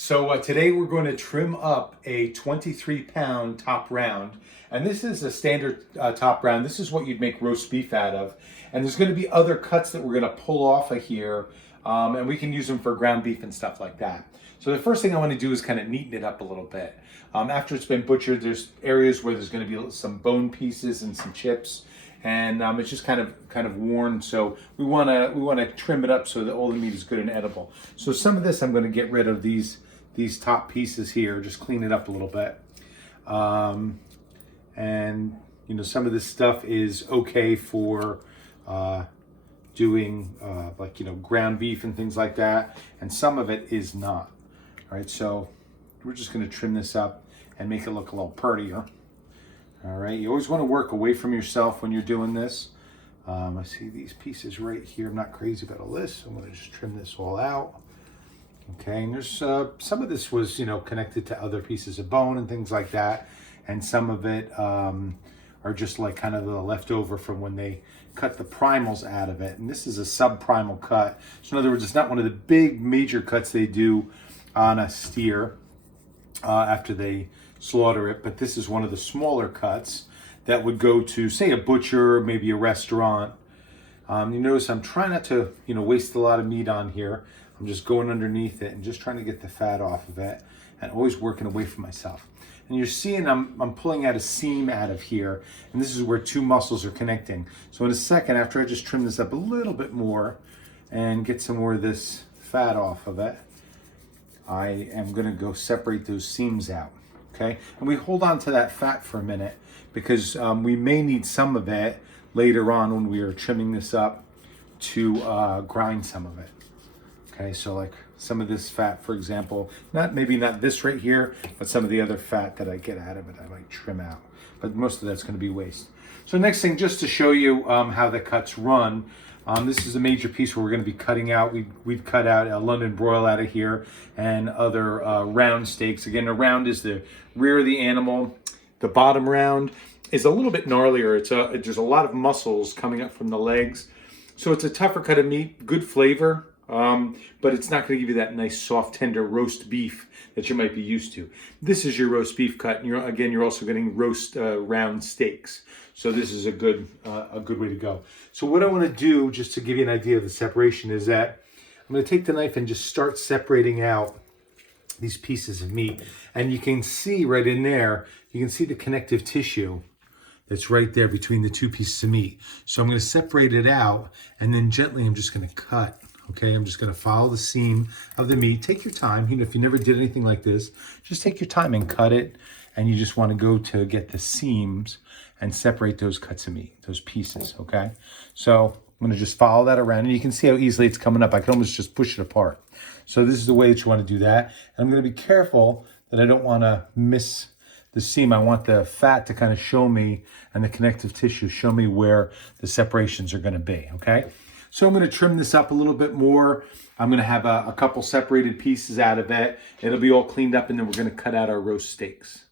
So today we're going to trim up a 23-pound top round. And this is a standard top round. This is what you'd make roast beef out of. And there's going to be other cuts that we're going to pull off of here. And we can use them for ground beef and stuff like that. So the first thing I want to do is kind of neaten it up a little bit. After it's been butchered, there's areas where there's going to be some bone pieces and some chips. And it's just kind of worn, so we want to trim it up so that all the meat is good and edible. So some of this I'm going to get rid of these top pieces here, just clean it up a little bit. And you know, some of this stuff is okay for doing like, you know, ground beef and things like that, and some of it is not. All right, so we're just going to trim this up and make it look a little prettier. All right, you always want to work away from yourself when you're doing this. I see these pieces right here. I'm not crazy about all this. I'm going to just trim this all out. Okay, and there's some of this was, you know, connected to other pieces of bone and things like that, and some of it are just like kind of the leftover from when they cut the primals out of it. And this is a sub-primal cut. So in other words, it's not one of the big major cuts they do on a steer after they slaughter it, but this is one of the smaller cuts that would go to, say, a butcher, maybe a restaurant. You notice I'm trying not to, you know, waste a lot of meat on here. I'm just going underneath it and just trying to get the fat off of it, and always working away from myself. And you're seeing I'm pulling out a seam out of here, and this is where two muscles are connecting. So in a second, after I just trim this up a little bit more and get some more of this fat off of it, I am going to go separate those seams out. Okay, and we hold on to that fat for a minute because we may need some of it later on when we are trimming this up to grind some of it. Okay, so like some of this fat, for example, maybe not this right here, but some of the other fat that I get out of it, I might trim out. But most of that's going to be waste. So next thing, just to show you how the cuts run, this is a major piece where we're going to be cutting out. We've cut out a London broil out of here and other round steaks. Again, the round is the rear of the animal. The bottom round is a little bit gnarlier. There's a lot of muscles coming up from the legs. So it's a tougher cut of meat, good flavor. But it's not going to give you that nice, soft, tender roast beef that you might be used to. This is your roast beef cut, and you're also getting roast round steaks. So this is a good way to go. So what I want to do, just to give you an idea of the separation, is that I'm going to take the knife and just start separating out these pieces of meat. And you can see right in there, you can see the connective tissue that's right there between the two pieces of meat. So I'm going to separate it out, and then gently I'm just going to cut. Okay, I'm just going to follow the seam of the meat. Take your time. You know, if you never did anything like this, just take your time and cut it. And you just want to go to get the seams and separate those cuts of meat, those pieces, okay? So I'm going to just follow that around. And you can see how easily it's coming up. I can almost just push it apart. So this is the way that you want to do that. And I'm going to be careful that I don't want to miss the seam. I want the fat to kind of show me, and the connective tissue show me where the separations are going to be, okay? So I'm going to trim this up a little bit more. I'm going to have a couple separated pieces out of it. It'll be all cleaned up, and then we're going to cut out our roast steaks.